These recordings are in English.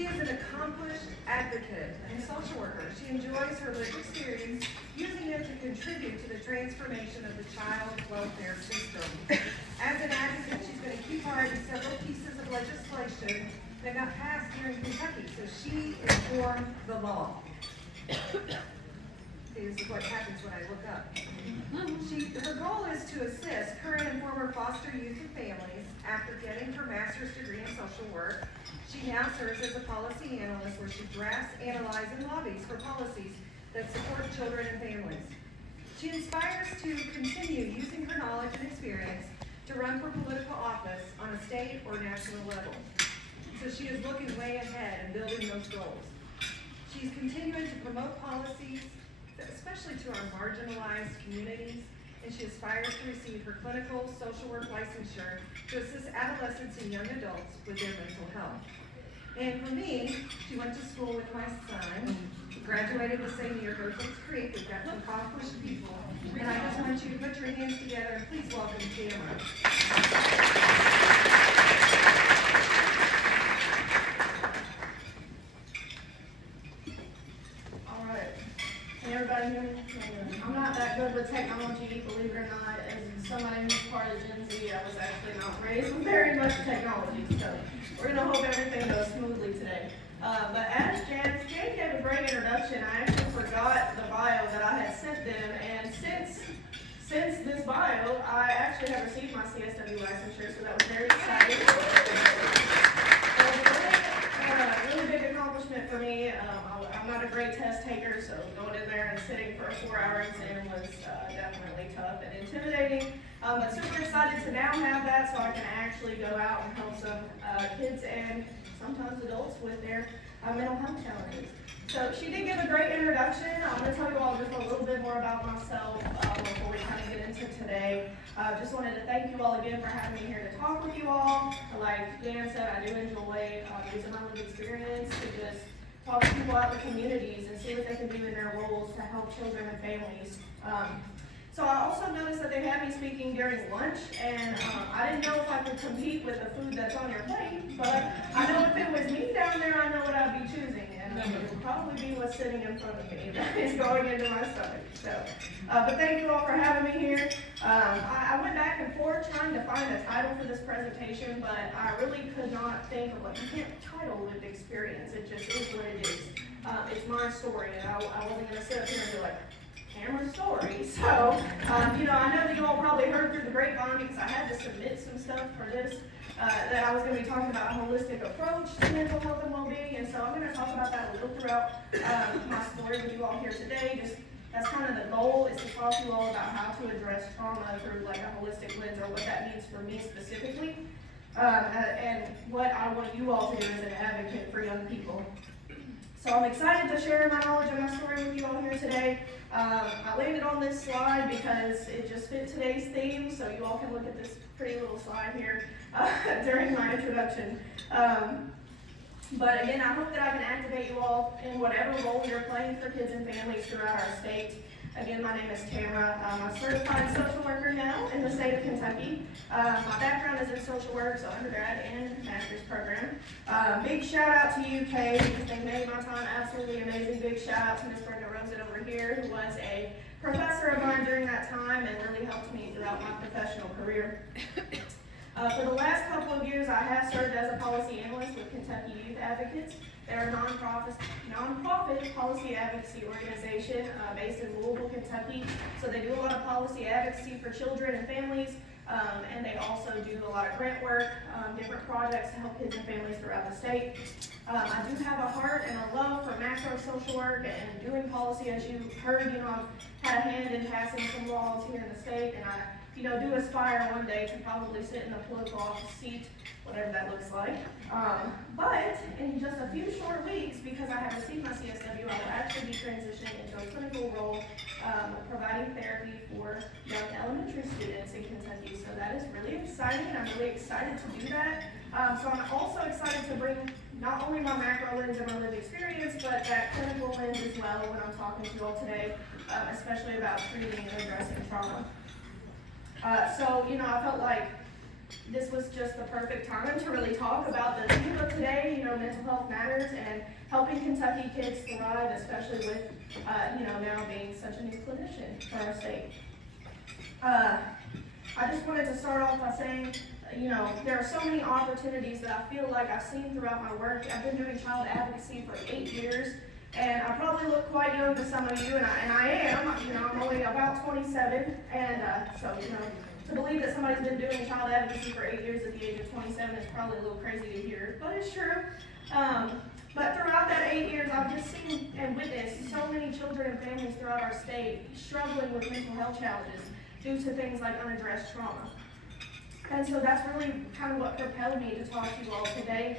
She is an accomplished advocate and social worker. She enjoys her lived experience, using it to contribute to the transformation of the child welfare system. As an advocate, she's been a key part in several pieces of legislation that got passed here in Kentucky, so she informed the law. This is what happens when I look up. Her goal is to assist current and former foster youth and families after getting her master's degree in social work. She now serves as a policy analyst where she drafts, analyzes, and lobbies for policies that support children and families. She inspires to continue using her knowledge and experience to run for political office on a state or national level. So she is looking way ahead and building those goals. She's continuing to promote policies, especially to our marginalized communities, and she aspires to receive her clinical social work licensure to assist adolescents and young adults with their mental health. And for me, she went to school with my son, graduated the same year, both Oaks Creek. We've got some accomplished people, and I just want you to put your hands together and please welcome Tamara. Everybody hear me? I'm not that good with technology, believe it or not. As somebody who's part of Gen Z, I was actually not raised with very much technology. So we're going to hope everything goes smoothly today. But as Jan gave a great introduction, I actually forgot the bio that I had sent them. And since this bio, I actually have received my CSW licensure, so that was very exciting. Really big accomplishment for me. I'm not a great test taker, so going in there and sitting for a 4-hour exam was definitely tough and intimidating. But super excited to now have that so I can actually go out and help some kids and sometimes adults with their mental health challenges. So she did give a great introduction. I'm going to tell you all just a little bit more about myself before we kind of get into today. Just wanted to thank you all again for having me here to talk with you all. Like Dan said, I do enjoy using my lived experience to just talk to people out in the communities and see what they can do in their roles to help children and families. So I also noticed that they had me speaking during lunch, and I didn't know if I could compete with the food that's on your plate, but I know if it was me down there, I know what I'd be choosing, and it would probably be what's sitting in front of me that is going into my stomach. So, but thank you all for having me here. I went back and forth trying to find a title for this presentation, but I really could not think of you can't title lived experience. It just is what it is. It's my story, and I wasn't going to sit up here and be like, Tamara's story. So, I know that you all probably heard through the grapevine because I had to submit some stuff for this, that I was going to be talking about a holistic approach to mental health and well-being, and so I'm going to talk about that a little throughout my story with you all here today. Just that's kind of the goal, is to talk to you all about how to address trauma through like a holistic lens, or what that means for me specifically, and what I want you all to do as an advocate for young people. So I'm excited to share my knowledge and my story with you all here today. I landed on this slide because it just fit today's theme, so you all can look at this pretty little slide here during my introduction. But again, I hope that I can activate you all in whatever role you're playing for kids and families throughout our state. Again, my name is Tamara. I'm a certified social worker now in the state of Kentucky. My background is in social work, so undergrad and master's program. Big shout out to UK because they made my time absolutely amazing. Big shout out to Ms. Brenda Rosen over here, who was a professor of mine during that time and really helped me throughout my professional career. For the last couple of years, I have served as a policy analyst with Kentucky Youth Advocates. They're a nonprofit policy advocacy organization based in Louisville, Kentucky. So they do a lot of policy advocacy for children and families, and they also do a lot of grant work, different projects to help kids and families throughout the state. I do have a heart and a love for macro social work and doing policy. As you heard, I've had a hand in passing some laws here in the state, and I do aspire one day to probably sit in a political office seat, whatever that looks like. But in just a few short weeks, because I have received my CSW, I will actually be transitioning into a clinical role, providing therapy for young elementary students in Kentucky. So that is really exciting, and I'm really excited to do that. So I'm also excited to bring not only my macro lens and my lived experience, but that clinical lens as well when I'm talking to you all today, especially about treating and addressing trauma. I felt like this was just the perfect time to really talk about the theme of today. You know, mental health matters and helping Kentucky kids thrive, especially with, now being such a new clinician for our state. I just wanted to start off by saying, there are so many opportunities that I feel like I've seen throughout my work. I've been doing child advocacy for 8 years, and I probably look quite young to some of you, and I am. I'm only about 27, and to believe that somebody's been doing child advocacy for 8 years at the age of 27 is probably a little crazy to hear, but it's true. But throughout that 8 years, I've just seen and witnessed so many children and families throughout our state struggling with mental health challenges due to things like unaddressed trauma. And so that's really kind of what propelled me to talk to you all today.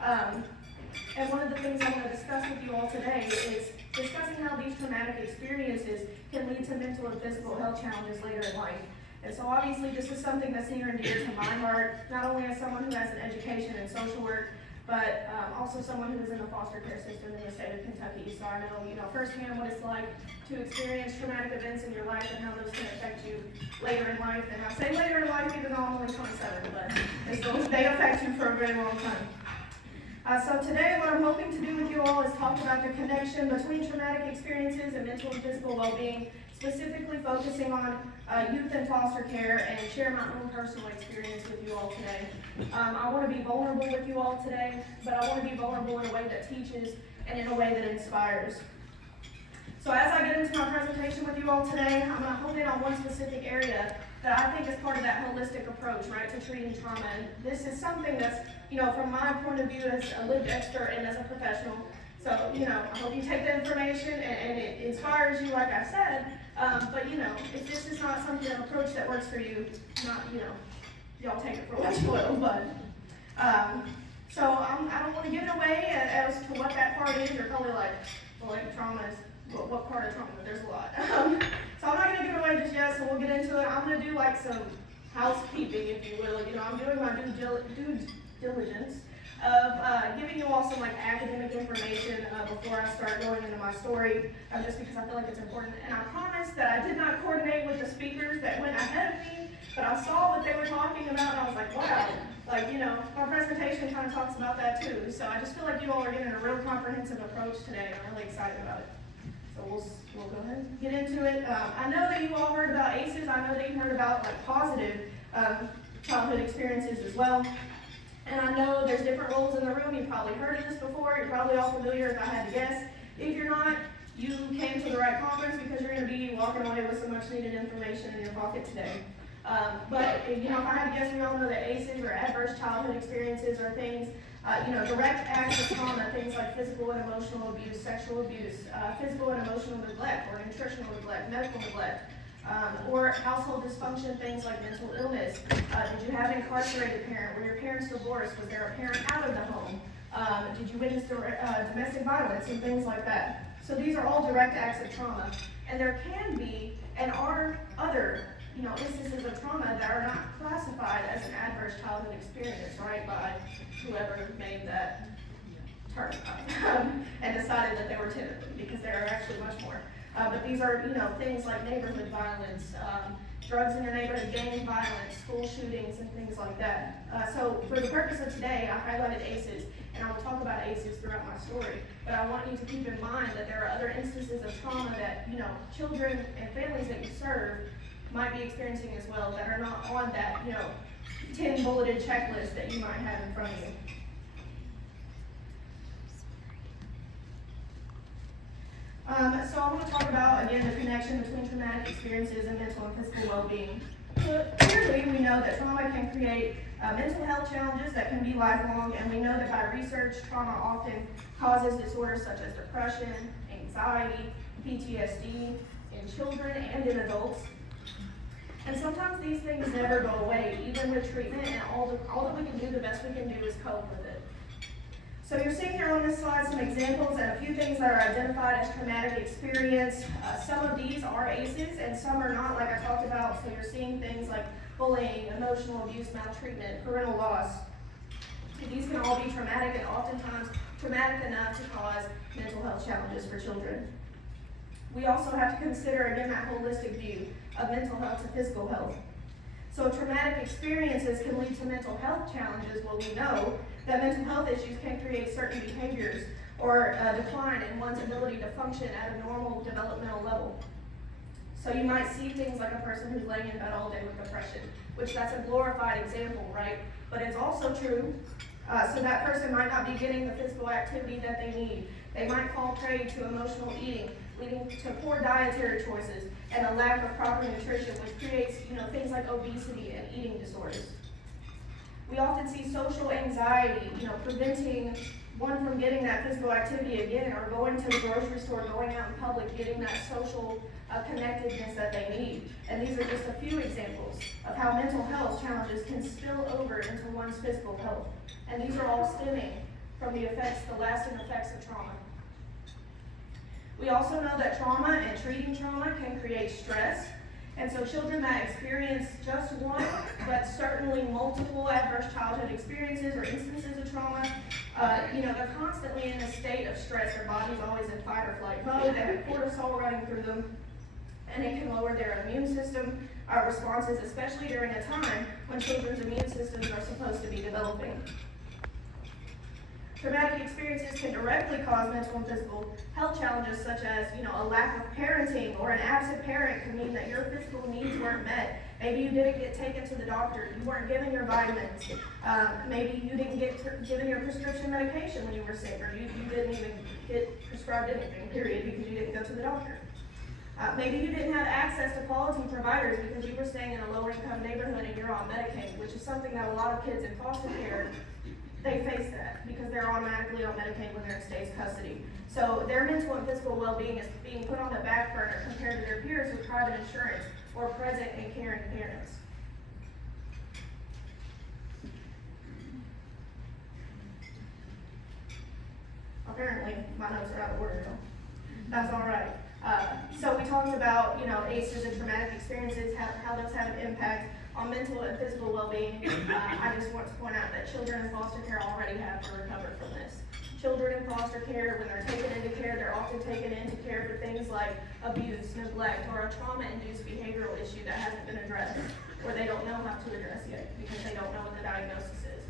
And one of the things I want to discuss with you all today is discussing how these traumatic experiences can lead to mental and physical health challenges later in life. And so obviously this is something that's near and dear to my heart, not only as someone who has an education in social work, but also someone who is in the foster care system in the state of Kentucky. So I know, firsthand what it's like to experience traumatic events in your life and how those can affect you later in life. And I say later in life even though I'm only 27, but they affect you for a very long time. So today what I'm hoping to do with you all is talk about the connection between traumatic experiences and mental and physical well-being, specifically focusing on youth and foster care, and share my own personal experience with you all today. I want to be vulnerable with you all today, but I want to be vulnerable in a way that teaches and in a way that inspires. So as I get into my presentation with you all today, I'm going to hone in on one specific area that I think is part of that holistic approach, right, to treating trauma. And this is something that's, from my point of view as a lived expert and as a professional. So, I hope you take the information and it inspires you, like I said. But, if this is not an approach that works for you, y'all take it for what you will. But, so I don't want to give it away as to what that part is. You're probably like, well, trauma is, what part of trauma? There's a lot. So I'm not going to give it away just yet, so we'll get into it. I'm going to do like some housekeeping, if you will. I'm doing my due diligence of giving you all some academic information before I start going into my story, just because I feel like it's important. And I promise that I did not coordinate with the speakers that went ahead of me, but I saw what they were talking about and I was like, wow, my presentation kind of talks about that too. So I just feel like you all are getting a real comprehensive approach today, and I'm really excited about it. So we'll go ahead and get into it. I know that you all heard about ACEs. I know that you heard about positive childhood experiences as well. And I know there's different roles in the room. You've probably heard of this before. You're probably all familiar, if I had to guess. If you're not, you came to the right conference because you're going to be walking away with some much needed information in your pocket today. But if I had to guess, we all know that ACEs or adverse childhood experiences are things, direct acts of trauma, things like physical and emotional abuse, sexual abuse, physical and emotional neglect or nutritional neglect, medical neglect, or household dysfunction, things like mental illness. Did you have an incarcerated parent? Were your parents divorced? Was there a parent out of the home? Did you witness domestic violence and things like that? So these are all direct acts of trauma. And there can be and are other instances of trauma that are not classified as an adverse childhood experience, right, by whoever made that term and decided that they were 10 of them, because there are actually much more. But these are, things like neighborhood violence, drugs in your neighborhood, gang violence, school shootings, and things like that. So for the purpose of today, I highlighted ACEs, and I will talk about ACEs throughout my story. But I want you to keep in mind that there are other instances of trauma that, children and families that you serve might be experiencing as well that are not on that, 10 bulleted checklist that you might have in front of you. So I want to talk about, again, the connection between traumatic experiences and mental and physical well-being. Clearly, we know that trauma can create mental health challenges that can be lifelong, and we know that by research, trauma often causes disorders such as depression, anxiety, PTSD in children and in adults. And sometimes these things never go away, even with treatment, and all that we can do, the best we can do is cope with it. So you're seeing here on this slide some examples and a few things that are identified as traumatic experience. Some of these are ACEs and some are not, like I talked about. So you're seeing things like bullying, emotional abuse, maltreatment, parental loss. These can all be traumatic and oftentimes traumatic enough to cause mental health challenges for children. We also have to consider, again, that holistic view of mental health to physical health. So traumatic experiences can lead to mental health challenges. Well, we know that mental health issues can create certain behaviors or a decline in one's ability to function at a normal developmental level. So you might see things like a person who's laying in bed all day with depression, which that's a glorified example, right? But it's also true. So that person might not be getting the physical activity that they need. They might fall prey to emotional eating, leading to poor dietary choices and a lack of proper nutrition, which creates, things like obesity and eating disorders. We often see social anxiety, preventing one from getting that physical activity again, or going to the grocery store, going out in public, getting that social connectedness that they need. And these are just a few examples of how mental health challenges can spill over into one's physical health. And these are all stemming from the lasting effects of trauma. We also know that trauma and treating trauma can create stress. And so children that experience just one, but certainly multiple adverse childhood experiences or instances of trauma, they're constantly in a state of stress. Their body's always in fight or flight mode. They have cortisol running through them, and it can lower their immune system responses, especially during a time when children's immune systems are supposed to be developing. Traumatic experiences can directly cause mental and physical health challenges, such as, a lack of parenting, or an absent parent could mean that your physical needs weren't met. Maybe you didn't get taken to the doctor, you weren't given your vitamins, maybe you didn't get given your prescription medication when you were sick, or you didn't even get prescribed anything, period, because you didn't go to the doctor. Maybe you didn't have access to quality providers because you were staying in a low-income neighborhood and you're on Medicaid, which is something that a lot of kids in foster care, they face that because they're automatically on Medicaid when they're in state's custody. So their mental and physical well-being is being put on the back burner compared to their peers with private insurance or present and caring parents. Apparently, my notes are out of order. That's all right. So we talked about, ACEs and traumatic experiences, how those have an impact on mental and physical well-being. I just want to point out that children in foster care already have to recover from this. Children in foster care, when they're taken into care, they're often taken into care for things like abuse, neglect, or a trauma-induced behavioral issue that hasn't been addressed, or they don't know how to address yet because they don't know what the diagnosis is.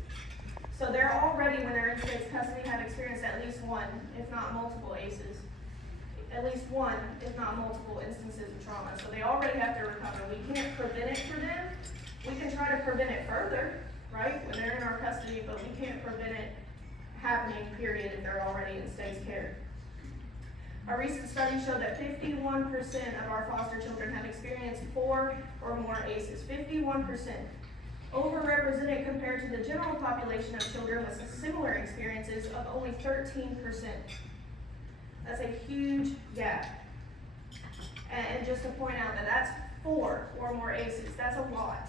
So they're already, when they're in state's custody, have experienced at least one, if not multiple ACEs. At least one, if not multiple instances of trauma. So they already have to recover. We can't prevent it for them. We can try to prevent it further, right, when they're in our custody, but we can't prevent it happening, period, if they're already in state's care. A recent study showed that 51% of our foster children have experienced 4 or more ACEs. 51%. Overrepresented compared to the general population of children with similar experiences of only 13%. That's a huge gap. And just to point out that that's 4 or more ACEs, that's a lot.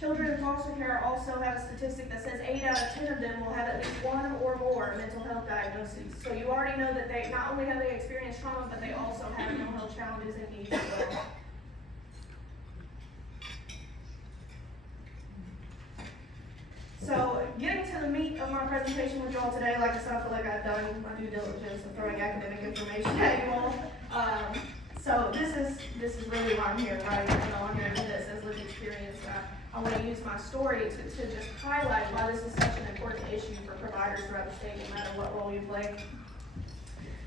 Children in foster care also have a statistic that says 8 out of 10 of them will have at least 1 or more mental health diagnoses. So you already know that they not only have they experienced trauma, but they also have mental health challenges and needs as well. So, getting to the meat of my presentation with you all today, like I said, I feel like I've done my due diligence of throwing academic information at you all. So this is really why I'm here, right? I'm here to do this as lived experience. I want to use my story to just highlight why this is such an important issue for providers throughout the state, no matter what role you play.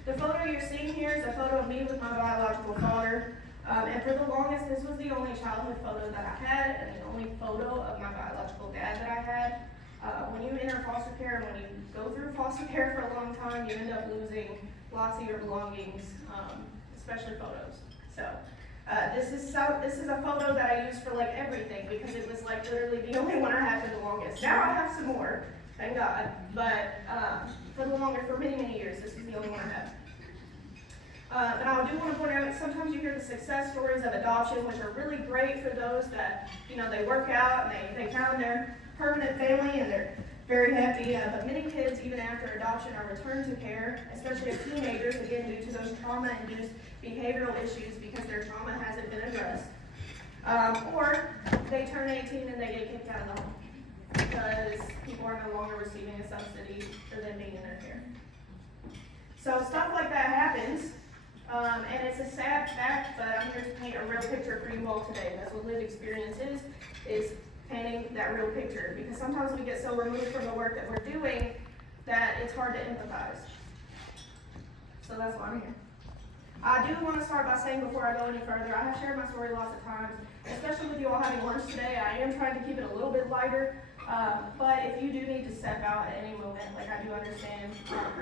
The photo you're seeing here is a photo of me with my biological father. And for the longest, this was the only childhood photo that I had, and the only photo of my biological dad that I had. When you enter foster care, and when you go through foster care for a long time, you end up losing lots of your belongings, especially photos. So this is a photo that I used for like everything because it was like literally the only one I had for the longest. Now I have some more, thank God. But for many years, this is the only one I have. But I do want to point out, sometimes you hear the success stories of adoption, which are really great for those that, they work out and they found their permanent family and they're very happy. But many kids, even after adoption, are returned to care, especially as teenagers, again, due to those trauma-induced behavioral issues because their trauma hasn't been addressed. Or they turn 18 and they get kicked out of the home because people are no longer receiving a subsidy for them being in their care. So stuff like that happens. And it's a sad fact, but I'm here to paint a real picture for you all today. That's what lived experience is painting that real picture. Because sometimes we get so removed from the work that we're doing that it's hard to empathize. So that's why I'm here. I do want to start by saying before I go any further, I have shared my story lots of times, especially with you all having lunch today. I am trying to keep it a little bit lighter, but if you do need to step out at any moment, like I do understand,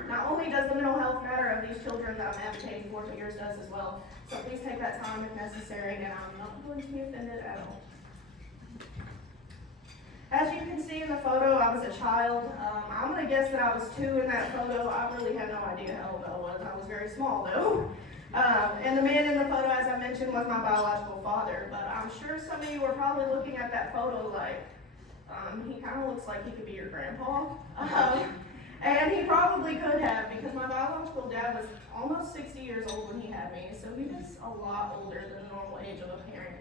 not only does the mental health matter of these children that I'm advocating for, but yours does as well. So please take that time if necessary, and I'm not going to be offended at all. As you can see in the photo, I was a child. I'm going to guess that I was 2 in that photo. I really have no idea how old I was. I was very small though. And the man in the photo, as I mentioned, was my biological father. But I'm sure some of you are probably looking at that photo like, he kind of looks like he could be your grandpa. And he probably could have, because my biological dad was almost 60 years old when he had me. So he was a lot older than the normal age of a parent.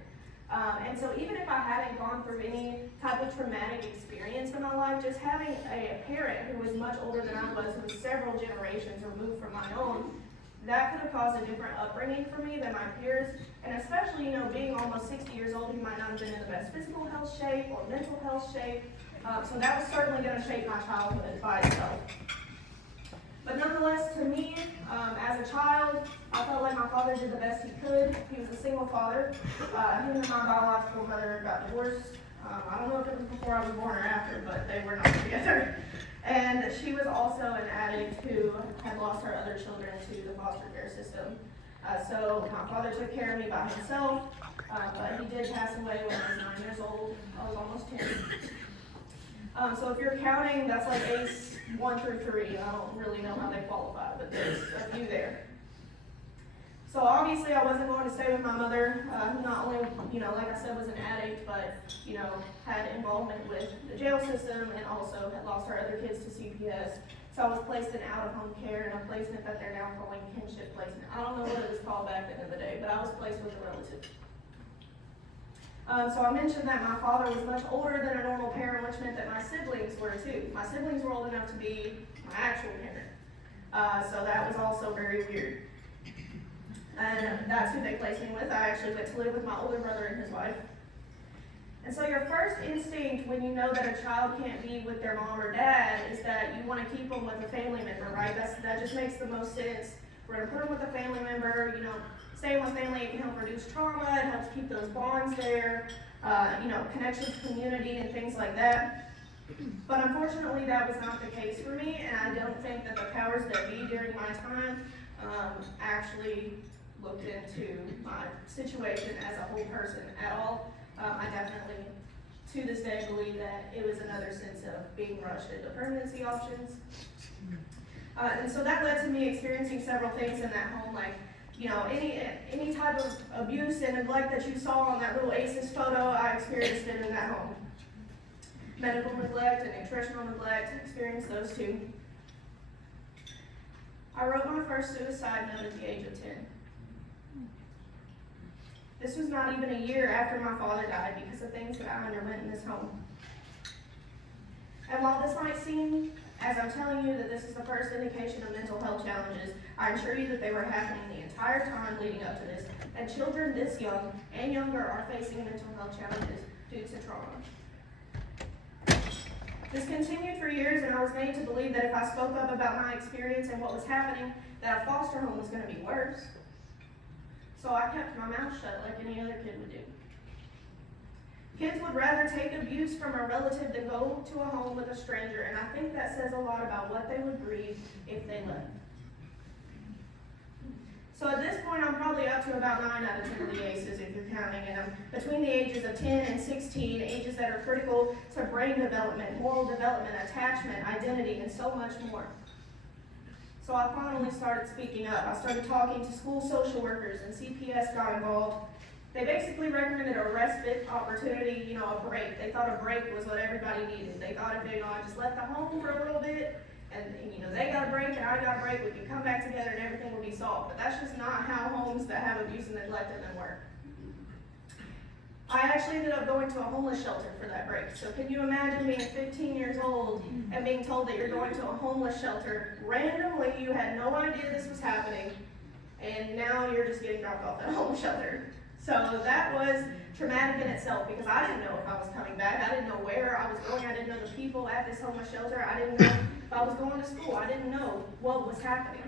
And so even if I hadn't gone through any type of traumatic experience in my life, just having a parent who was much older than I was, who was several generations removed from my own, that could have caused a different upbringing for me than my peers. And especially, being almost 60 years old, he might not have been in the best physical health shape or mental health shape. So that was certainly going to shape my childhood by itself. But nonetheless, to me, as a child, I felt like my father did the best he could. He was a single father. Him and my biological mother got divorced. I don't know if it was before I was born or after, but they were not together. And she was also an addict who had lost her other children to the foster care system. So my father took care of me by himself, but he did pass away when I was 9 years old. I was almost 10. So if you're counting, that's like ACE 1 through 3. I don't really know how they qualify, but there's a few there. So obviously I wasn't going to stay with my mother, who not only, like I said, was an addict, but, had involvement with the jail system and also had lost her other kids to CPS. So I was placed in out-of-home care in a placement that they're now calling kinship placement. I don't know what it was called back then in the day, but I was placed with a relative. So I mentioned that my father was much older than a normal parent, which meant that my siblings were too. My siblings were old enough to be my actual parent. So that was also very weird. And that's who they placed me with. I actually went to live with my older brother and his wife. And so your first instinct when you know that a child can't be with their mom or dad is that you want to keep them with a family member, right? That just makes the most sense. We're going to put them with a family member, staying with family, it can help reduce trauma, it helps keep those bonds there, connections to community and things like that. But unfortunately, that was not the case for me, and I don't think that the powers that be during my time actually looked into my situation as a whole person at all. I definitely, to this day, believe that it was another sense of being rushed into pregnancy options. And so that led to me experiencing several things in that home, like, any type of abuse and neglect that you saw on that little ACEs photo, I experienced it in that home. Medical neglect and nutritional neglect, experienced those too. I wrote my first suicide note at the age of 10. This was not even a year after my father died because of things that I underwent in this home. And while this might seem, as I'm telling you, that this is the first indication of mental health challenges, I assure you that they were happening the entire time leading up to this, and children this young and younger are facing mental health challenges due to trauma. This continued for years, and I was made to believe that if I spoke up about my experience and what was happening, that a foster home was going to be worse. So I kept my mouth shut like any other kid would do. Kids would rather take abuse from a relative than go to a home with a stranger, and I think that says a lot about what they would breed if they left. So at this point, I'm probably up to about 9 out of 10 of the ACEs, if you're counting, and I'm between the ages of 10 and 16, ages that are critical to brain development, moral development, attachment, identity, and so much more. So I finally started speaking up. I started talking to school social workers, and CPS got involved. They basically recommended a respite opportunity, a break. They thought a break was what everybody needed. They thought if they, I just left the home for a little bit, and they got a break and I got a break, we could come back together and everything will be solved. But that's just not how homes that have abuse and neglect in them work. I actually ended up going to a homeless shelter for that break. So can you imagine being 15 years old and being told that you're going to a homeless shelter randomly, you had no idea this was happening, and now you're just getting dropped off at a homeless shelter. So that was traumatic in itself, because I didn't know if I was coming back. I didn't know where I was going. I didn't know the people at this homeless shelter. I didn't know if I was going to school. I didn't know what was happening.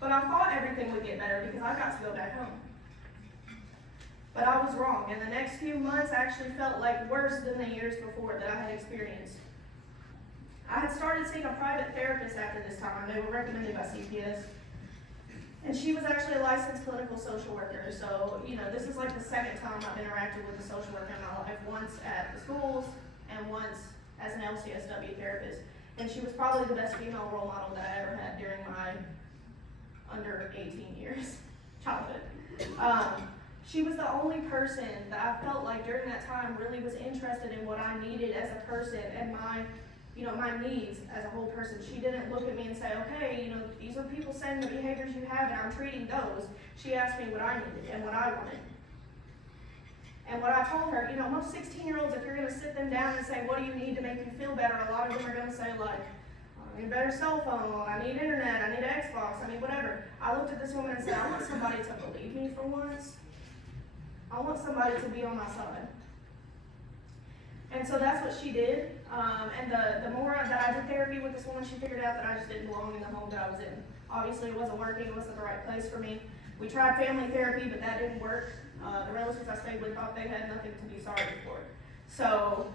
But I thought everything would get better because I got to go back home. But I was wrong, and the next few months actually felt like worse than the years before that I had experienced. I had started seeing a private therapist after this time. They were recommended by CPS. And she was actually a licensed clinical social worker. So, this is like the second time I've interacted with a social worker in my life. Once at the schools and once as an LCSW therapist. And she was probably the best female role model that I ever had during my under 18 years childhood. She was the only person that I felt like during that time really was interested in what I needed as a person and my needs as a whole person. She didn't look at me and say, okay, these are people saying the behaviors you have and I'm treating those. She asked me what I needed and what I wanted. And what I told her, most 16-year-olds, if you're going to sit them down and say, what do you need to make you feel better? A lot of them are going to say, like, I need a better cell phone, I need internet, I need an Xbox, I need whatever. I looked at this woman and said, I want somebody to believe me for once. I want somebody to be on my side. And so that's what she did. And the more that I did therapy with this woman, she figured out that I just didn't belong in the home that I was in. Obviously, it wasn't working. It wasn't the right place for me. We tried family therapy, but that didn't work. The relatives I stayed with thought they had nothing to be sorry for. So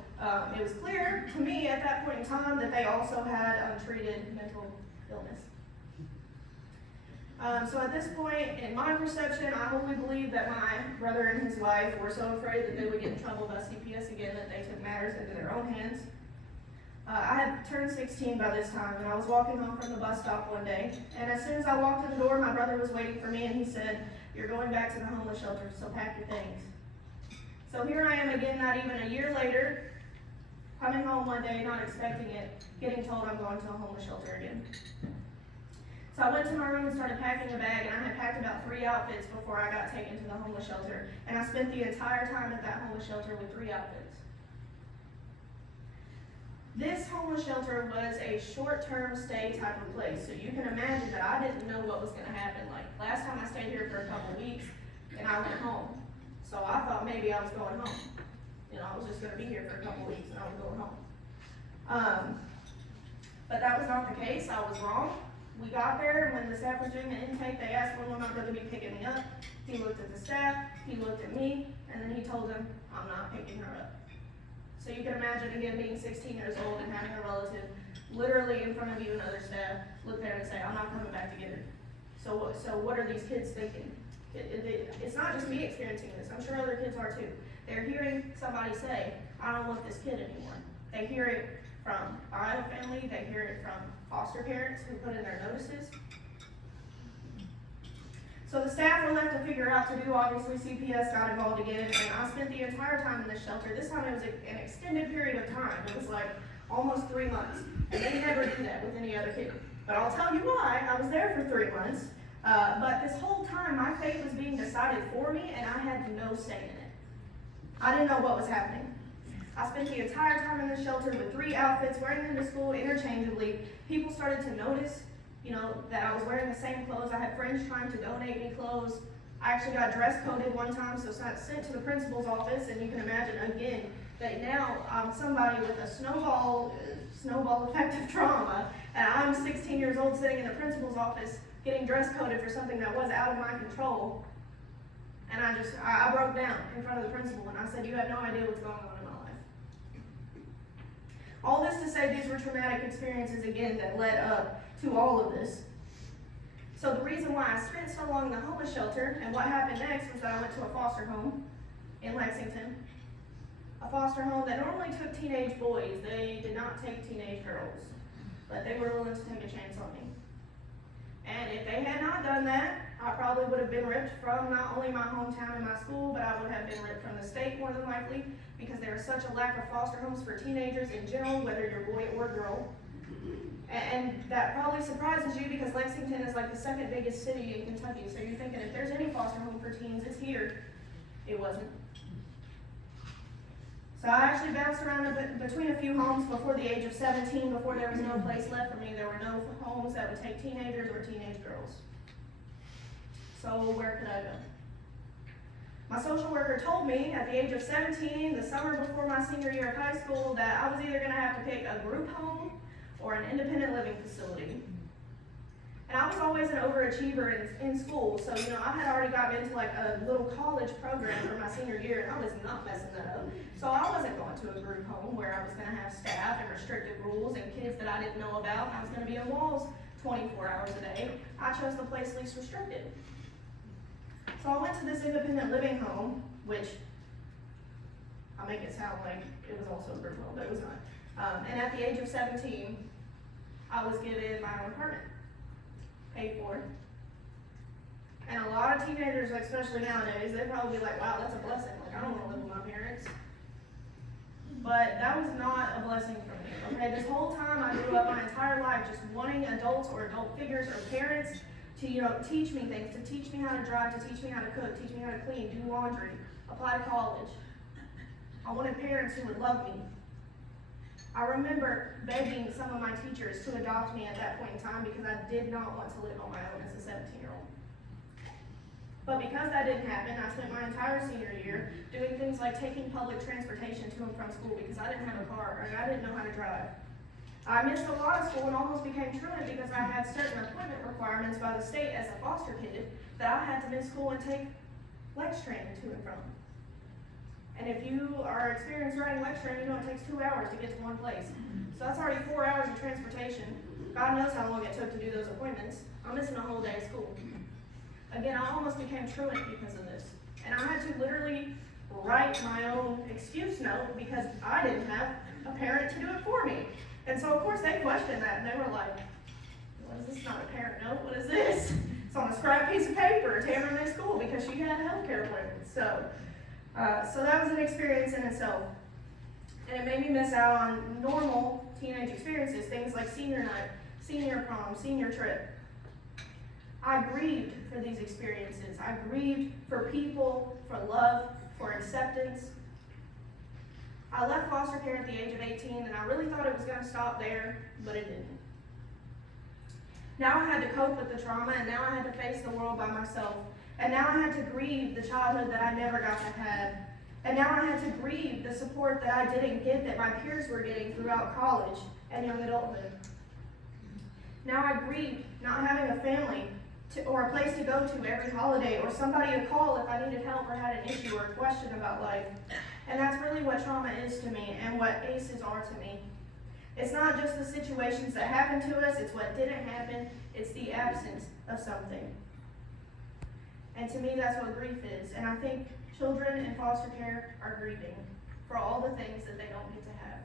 it was clear to me at that point in time that they also had untreated mental illness. So at this point, in my perception, I only believe that my brother and his wife were so afraid that they would get in trouble by CPS again that they took matters into their own hands. I had turned 16 by this time, and I was walking home from the bus stop one day, and as soon as I walked in the door, my brother was waiting for me, and he said, you're going back to the homeless shelter, so pack your things. So here I am again, not even a year later, coming home one day, not expecting it, getting told I'm going to a homeless shelter again. So I went to my room and started packing a bag, and I had packed about 3 outfits before I got taken to the homeless shelter. And I spent the entire time at that homeless shelter with 3 outfits. This homeless shelter was a short-term stay type of place, so you can imagine that I didn't know what was going to happen. Like, last time I stayed here for a couple weeks, and I went home. So I thought maybe I was going home. I was just going to be here for a couple weeks, and I was going home. But that was not the case. I was wrong. We got there, and when the staff was doing the intake, they asked when my brother would be picking me up. He looked at the staff, he looked at me, and then he told them, I'm not picking her up. So you can imagine, again, being 16 years old and having a relative literally in front of you and other staff look there and say, I'm not coming back to get her. So what are these kids thinking? It's not just me experiencing this. I'm sure other kids are too. They're hearing somebody say, I don't want this kid anymore. They hear it from bio family, they hear it from foster parents who put in their notices. So the staff were left to figure out to do. Obviously CPS got involved again, and I spent the entire time in this shelter. This time it was an extended period of time. It was like almost 3 months. And they never do that with any other kid. But I'll tell you why. I was there for 3 months. But this whole time my fate was being decided for me, and I had no say in it. I didn't know what was happening. I spent the entire time in the shelter with 3 outfits, wearing them to school interchangeably. People started to notice, that I was wearing the same clothes. I had friends trying to donate me clothes. I actually got dress coded one time, so I got sent to the principal's office, and you can imagine, again, that now I'm somebody with a snowball effect of trauma, and I'm 16 years old sitting in the principal's office getting dress coded for something that was out of my control. And I broke down in front of the principal, and I said, you have no idea what's going on in my life. All this to say, these were traumatic experiences, again, that led up to all of this. So the reason why I spent so long in the homeless shelter, and what happened next, was that I went to a foster home in Lexington. A foster home that normally took teenage boys. They did not take teenage girls, but they were willing to take a chance on me. And if they had not done that, I probably would have been ripped from not only my hometown and my school, but I would have been ripped from the state more than likely, because there is such a lack of foster homes for teenagers in general, whether you're boy or girl. And that probably surprises you, because Lexington is like the 2nd biggest city in Kentucky. So you're thinking, if there's any foster home for teens, it's here. It wasn't. So I actually bounced around between a few homes before the age of 17, before there was no place left for me. There were no homes that would take teenagers or teenage girls. So where could I go? My social worker told me at the age of 17, the summer before my senior year of high school, that I was either gonna have to pick a group home or an independent living facility. And I was always an overachiever in school, so I had already gotten into like a little college program for my senior year, and I was not messing that up. So I wasn't going to a group home where I was gonna have staff and restricted rules and kids that I didn't know about, and I was gonna be in walls 24 hours a day. I chose the place least restricted. So I went to this independent living home, which I make it sound like it was also a group home, but it was not. And at the age of 17, I was given my own apartment, paid for. And a lot of teenagers, especially nowadays, they'd probably be like, wow, that's a blessing. Like, I don't want to live with my parents. But that was not a blessing for me, okay? This whole time I grew up my entire life just wanting adults or adult figures or parents to, teach me things, to teach me how to drive, to teach me how to cook, teach me how to clean, do laundry, apply to college. I wanted parents who would love me. I remember begging some of my teachers to adopt me at that point in time because I did not want to live on my own as a 17-year-old. But because that didn't happen, I spent my entire senior year doing things like taking public transportation to and from school because I didn't have a car or I didn't know how to drive. I missed a lot of school and almost became truant because I had certain appointment requirements by the state as a foster kid that I had to miss school and take lex training to and from. And if you are experienced riding lex training, it takes 2 hours to get to one place. So that's already 4 hours of transportation. God knows how long it took to do those appointments. I'm missing a whole day of school. Again, I almost became truant because of this. And I had to literally write my own excuse note because I didn't have a parent to do it for me. And so, of course, they questioned that, and they were like, what is this? Not a parent note? What is this? It's on a scrap piece of paper. Tamara missed school because she had healthcare appointments. So that was an experience in itself. And it made me miss out on normal teenage experiences, things like senior night, senior prom, senior trip. I grieved for these experiences. I grieved for people, for love, for acceptance. I left foster care at the age of 18, and I really thought it was going to stop there, but it didn't. Now I had to cope with the trauma, and now I had to face the world by myself. And now I had to grieve the childhood that I never got to have. And now I had to grieve the support that I didn't get that my peers were getting throughout college and young adulthood. Now I grieved not having a family or a place to go to every holiday or somebody to call if I needed help or had an issue or a question about life. And that's really what trauma is to me and what ACEs are to me. It's not just the situations that happen to us, it's what didn't happen, it's the absence of something. And to me, that's what grief is. And I think children in foster care are grieving for all the things that they don't get to have.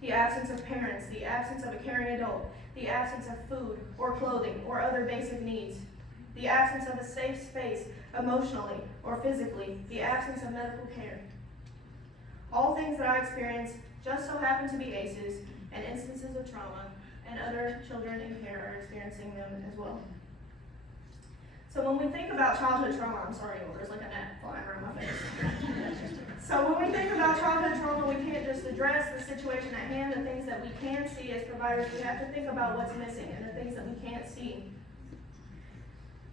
The absence of parents, the absence of a caring adult, the absence of food or clothing or other basic needs, the absence of a safe space emotionally or physically, the absence of medical care. All things that I experienced just so happen to be ACEs and instances of trauma, and other children in care are experiencing them as well. So when we think about childhood trauma, I'm sorry, there's like a gnat flying around my face. So when we think about childhood trauma, we can't just address the situation at hand, the things that we can see as providers. We have to think about what's missing and the things that we can't see.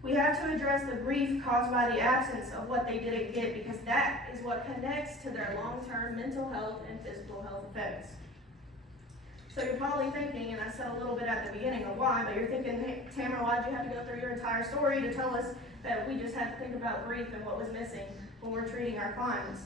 We have to address the grief caused by the absence of what they didn't get, because that is what connects to their long-term mental health and physical health effects. So you're probably thinking, and I said a little bit at the beginning of why, but you're thinking, hey, Tamara, why'd you have to go through your entire story to tell us that we just had to think about grief and what was missing when we're treating our clients?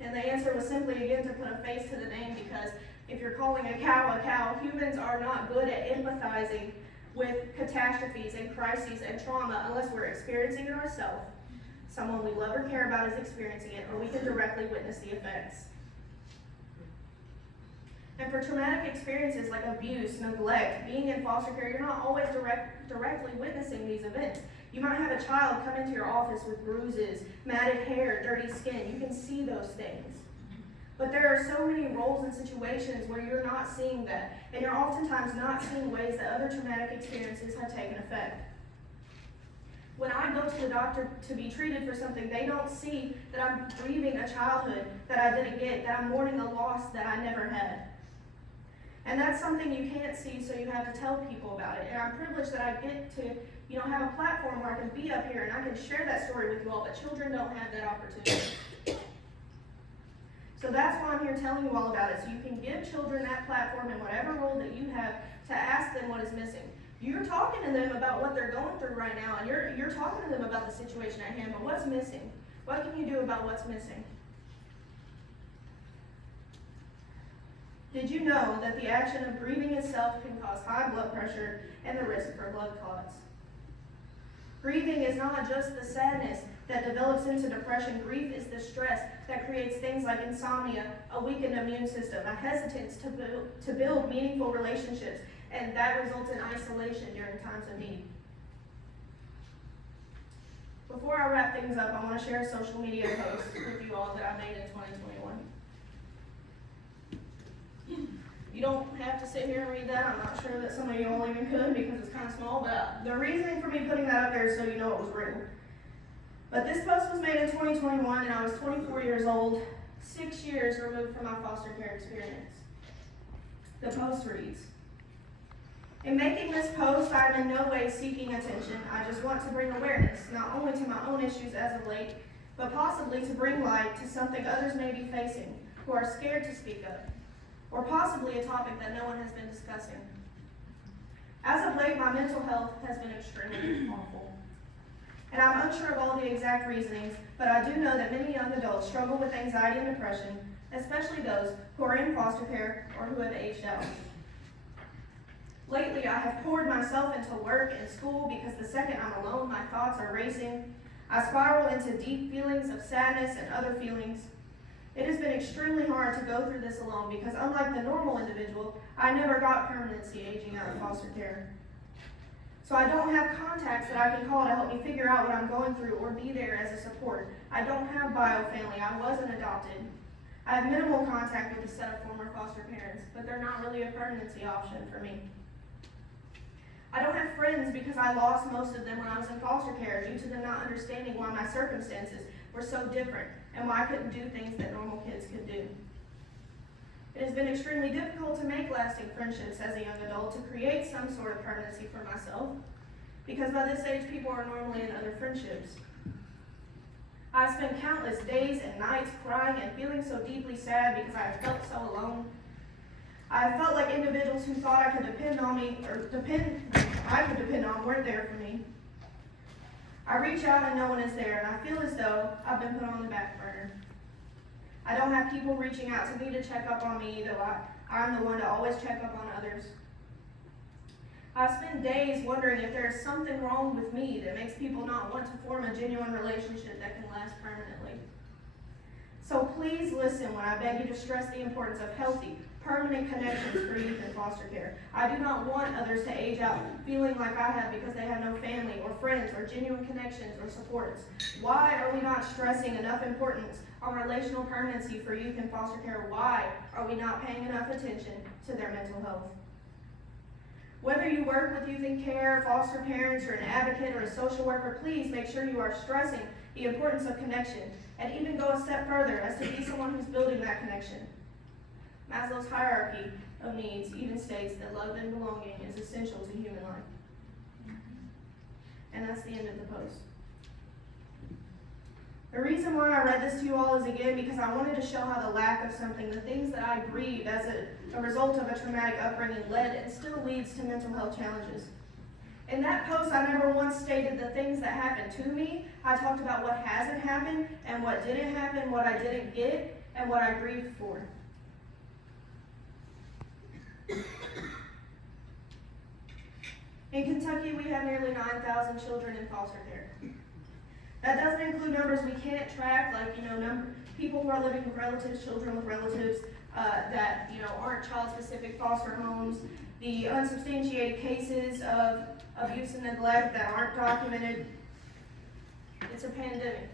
And the answer was simply, again, to put a face to the name, because if you're calling a cow, humans are not good at empathizing with catastrophes and crises and trauma unless we're experiencing it ourselves, someone we love or care about is experiencing it, or we can directly witness the effects. And for traumatic experiences like abuse, neglect, being in foster care, you're not always directly witnessing these events. You might have a child come into your office with bruises, matted hair, dirty skin. You can see those things. But there are so many roles and situations where you're not seeing that, and you're oftentimes not seeing ways that other traumatic experiences have taken effect. When I go to the doctor to be treated for something, they don't see that I'm grieving a childhood that I didn't get, that I'm mourning a loss that I never had. And that's something you can't see, so you have to tell people about it. And I'm privileged that I get to, have a platform where I can be up here and I can share that story with you all, but children don't have that opportunity. So that's why I'm here telling you all about it, so you can give children that platform in whatever role that you have to ask them what is missing. You're talking to them about what they're going through right now, and you're talking to them about the situation at hand, but what's missing? What can you do about what's missing? Did you know that the action of grieving itself can cause high blood pressure and the risk for blood clots? Grieving is not just the sadness that develops into depression. Grief is the stress that creates things like insomnia, a weakened immune system, a hesitance to build meaningful relationships, and that results in isolation during times of need. Before I wrap things up, I want to share a social media post with you all that I made in 2021. You don't have to sit here and read that. I'm not sure that some of you all even could because it's kind of small, but the reasoning for me putting that up there is so you know it was real. But this post was made in 2021 and I was 24 years old, 6 years removed from my foster care experience. The post reads, "In making this post, I am in no way seeking attention. I just want to bring awareness, not only to my own issues as of late, but possibly to bring light to something others may be facing who are scared to speak up, or possibly a topic that no one has been discussing. As of late, my mental health has been extremely awful. And I'm unsure of all the exact reasonings, but I do know that many young adults struggle with anxiety and depression, especially those who are in foster care or who have aged out. Lately, I have poured myself into work and school because the second I'm alone, my thoughts are racing. I spiral into deep feelings of sadness and other feelings. It has been extremely hard to go through this alone because unlike the normal individual, I never got permanency aging out of foster care. So I don't have contacts that I can call to help me figure out what I'm going through or be there as a support. I don't have bio family. I wasn't adopted. I have minimal contact with a set of former foster parents, but they're not really a permanency option for me. I don't have friends because I lost most of them when I was in foster care due to them not understanding why my circumstances were so different and why I couldn't do things that normal kids could do. It has been extremely difficult to make lasting friendships as a young adult, to create some sort of permanency for myself, because by this age people are normally in other friendships. I spent countless days and nights crying and feeling so deeply sad because I felt so alone. I felt like individuals who thought I could depend on me, I could depend on, weren't there for me. I reach out and no one is there, and I feel as though I've been put on the back burner. I don't have people reaching out to me to check up on me, though I'm the one to always check up on others. I spend days wondering if there is something wrong with me that makes people not want to form a genuine relationship that can last permanently. So please listen when I beg you to stress the importance of healthy, permanent connections for youth in foster care. I do not want others to age out feeling like I have because they have no family or friends or genuine connections or supports. Why are we not stressing enough importance on relational permanency for youth in foster care? Why are we not paying enough attention to their mental health? Whether you work with youth in care, foster parents, or an advocate or a social worker, please make sure you are stressing the importance of connection, and even go a step further as to be someone who's building that connection. Maslow's hierarchy of needs even states that love and belonging is essential to human life. And that's the end of the post. The reason why I read this to you all is again because I wanted to show how the lack of something, the things that I grieved as a result of a traumatic upbringing led and still leads to mental health challenges. In that post, I never once stated the things that happened to me. I talked about what hasn't happened and what didn't happen, what I didn't get, and what I grieved for. In Kentucky, we have nearly 9,000 children in foster care. That doesn't include numbers we can't track, like, people who are living with relatives, children with relatives that, aren't child-specific foster homes, the unsubstantiated cases of abuse and neglect that aren't documented. It's a pandemic.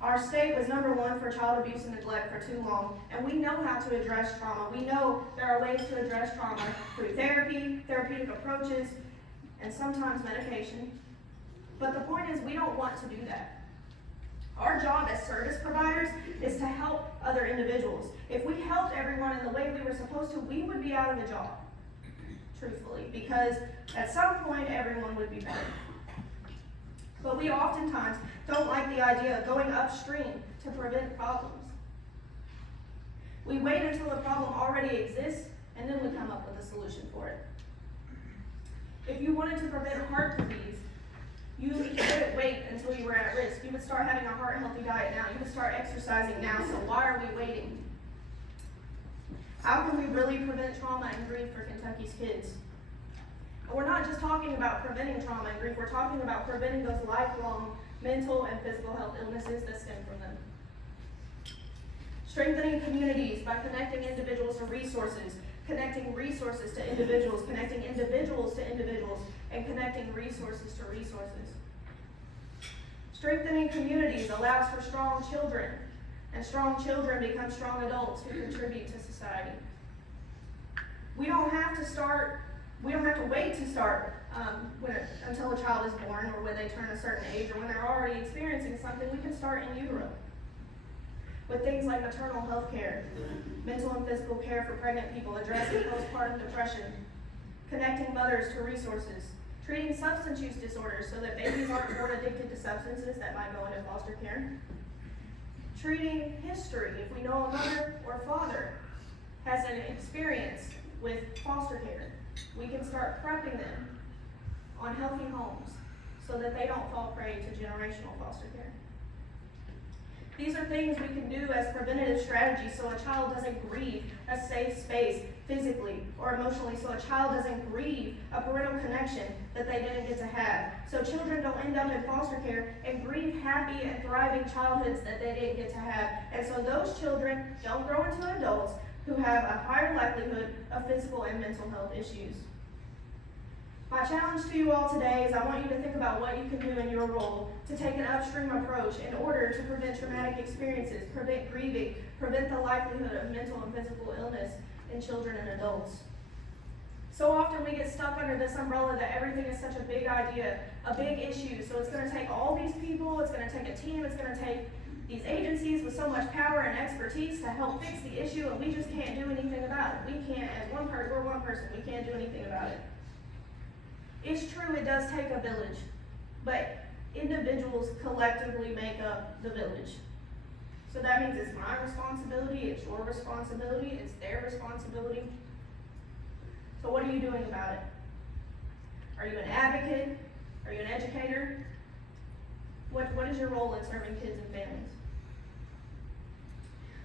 Our state was #1 for child abuse and neglect for too long, and we know how to address trauma. We know there are ways to address trauma through therapy, therapeutic approaches, and sometimes medication. But the point is, we don't want to do that. Our job as service providers is to help other individuals. If we helped everyone in the way we were opposed to we would be out of a job, truthfully, because at some point everyone would be better. But we oftentimes don't like the idea of going upstream to prevent problems. We wait until the problem already exists, and then we come up with a solution for it. If you wanted to prevent heart disease, you wouldn't wait until you were at risk. You would start having a heart-healthy diet now. You would start exercising now, so why are we waiting? How can we really prevent trauma and grief for Kentucky's kids? And we're not just talking about preventing trauma and grief, we're talking about preventing those lifelong mental and physical health illnesses that stem from them. Strengthening communities by connecting individuals to resources, connecting resources to individuals, connecting individuals to individuals, and connecting resources to resources. Strengthening communities allows for strong children, and strong children become strong adults who contribute to society. We don't have to wait to start until a child is born or when they turn a certain age or when they're already experiencing something. We can start in utero with things like maternal health care, mental and physical care for pregnant people, addressing postpartum depression, connecting mothers to resources, treating substance use disorders so that babies aren't born addicted to substances that might go into foster care, treating history. If we know a mother or father has an experience with foster care, we can start prepping them on healthy homes so that they don't fall prey to generational foster care. These are things we can do as preventative strategies so a child doesn't grieve a safe space physically or emotionally, so a child doesn't grieve a parental connection that they didn't get to have, so children don't end up in foster care and grieve happy and thriving childhoods that they didn't get to have, and so those children don't grow into adults who have a higher likelihood of physical and mental health issues. My challenge to you all today is I want you to think about what you can do in your role to take an upstream approach in order to prevent traumatic experiences, prevent grieving, prevent the likelihood of mental and physical illness in children and adults. So often we get stuck under this umbrella that everything is such a big idea, a big issue, so it's going to take all these people, it's going to take a team, it's going to take these agencies with so much power and expertise to help fix the issue, and we just can't do anything about it. We can't, as one person, we're one person, we can't do anything about it. It's true, it does take a village, but individuals collectively make up the village. So that means it's my responsibility, it's your responsibility, it's their responsibility. So what are you doing about it? Are you an advocate? Are you an educator? What is your role in serving kids and families?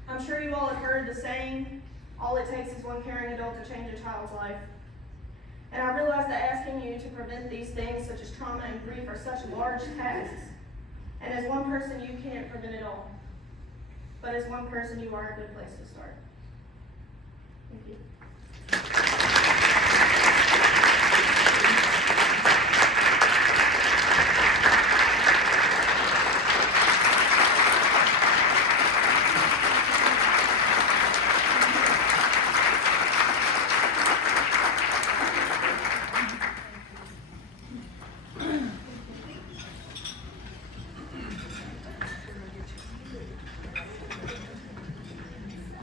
I'm sure you all have heard the saying, all it takes is one caring adult to change a child's life. And I realize that asking you to prevent these things, such as trauma and grief, are such large tasks. And as one person, you can't prevent it all. But as one person, you are a good place to start. Thank you.